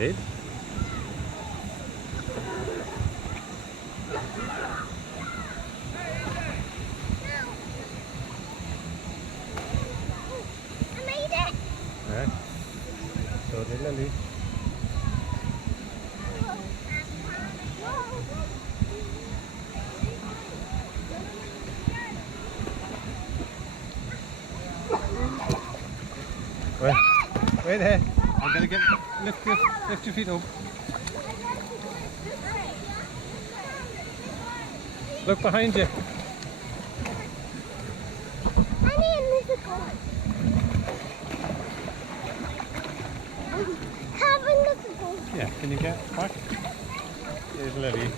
did. I made it. Yeah. So did Lily. Wait, wait there. I'm gonna lift your feet up. Look behind you. I need a musical. Have a musical. Yeah, can you get back? Here's Lily.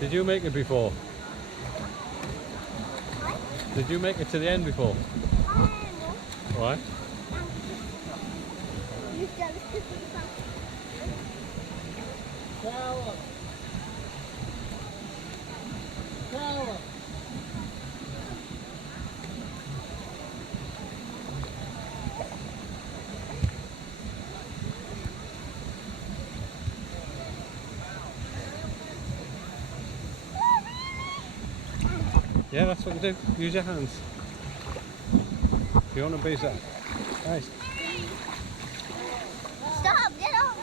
Did you make it before? Did you make it to the end before? Why? You jealous because Shower. Shower. Yeah, that's what you do. Use your hands. If you want to be that. Nice. Stop, get off.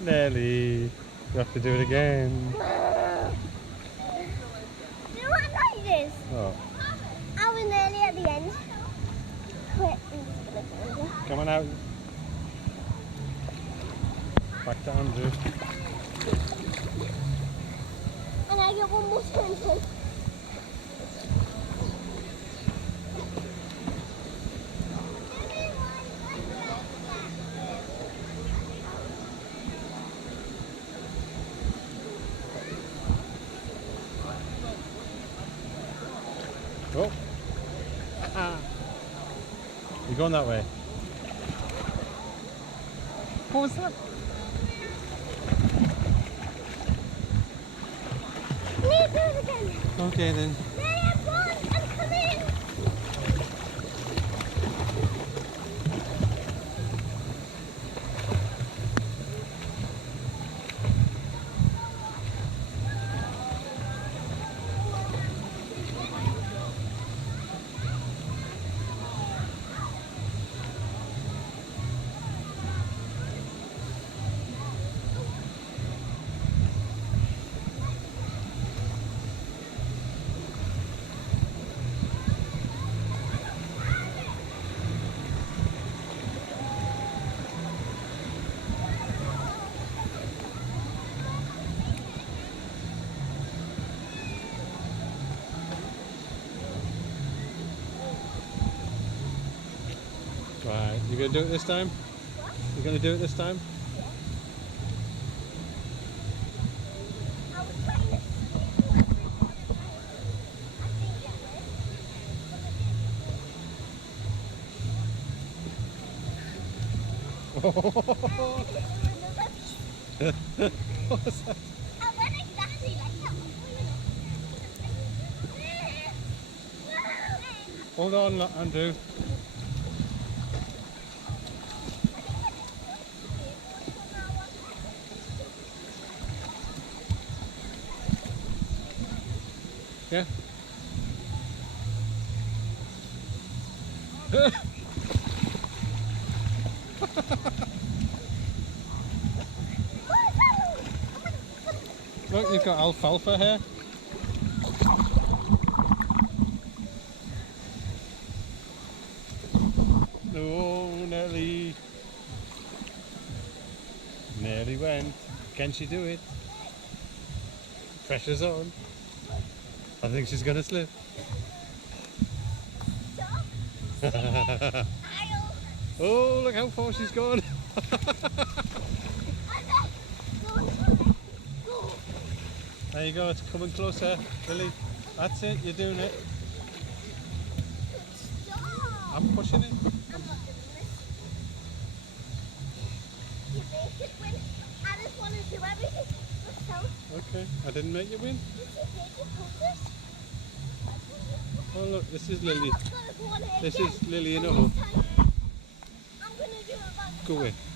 Nelly, you have to do it again. Do you want to like this? Oh, I was nearly at the end. Quick. come on out. Back to Andrew. And I get one more turn too. Oh. You're going that way. What was that? I need to do it again. Okay then. Nearly at one and come in. Right, you gonna do it this time? You gonna do it this time? I was trying to What was that? I went exactly like that. Hold on, Andrew. Yeah. Look, you've got alfalfa here. No, Nelly. Nelly went. Can she do it? Pressure's on. I think she's gonna slip. Oh, look how far she's gone. There you go, it's coming closer, Lily. That's it, you're doing it. I'm pushing it. I'm not doing this. You make it when I just want to do everything. Okay, I didn't make you win. Did you put this? Oh look, this is Lily. I'm not gonna go on it This again. is Lily in a And hole. this time, I'm gonna do it by Go away. myself.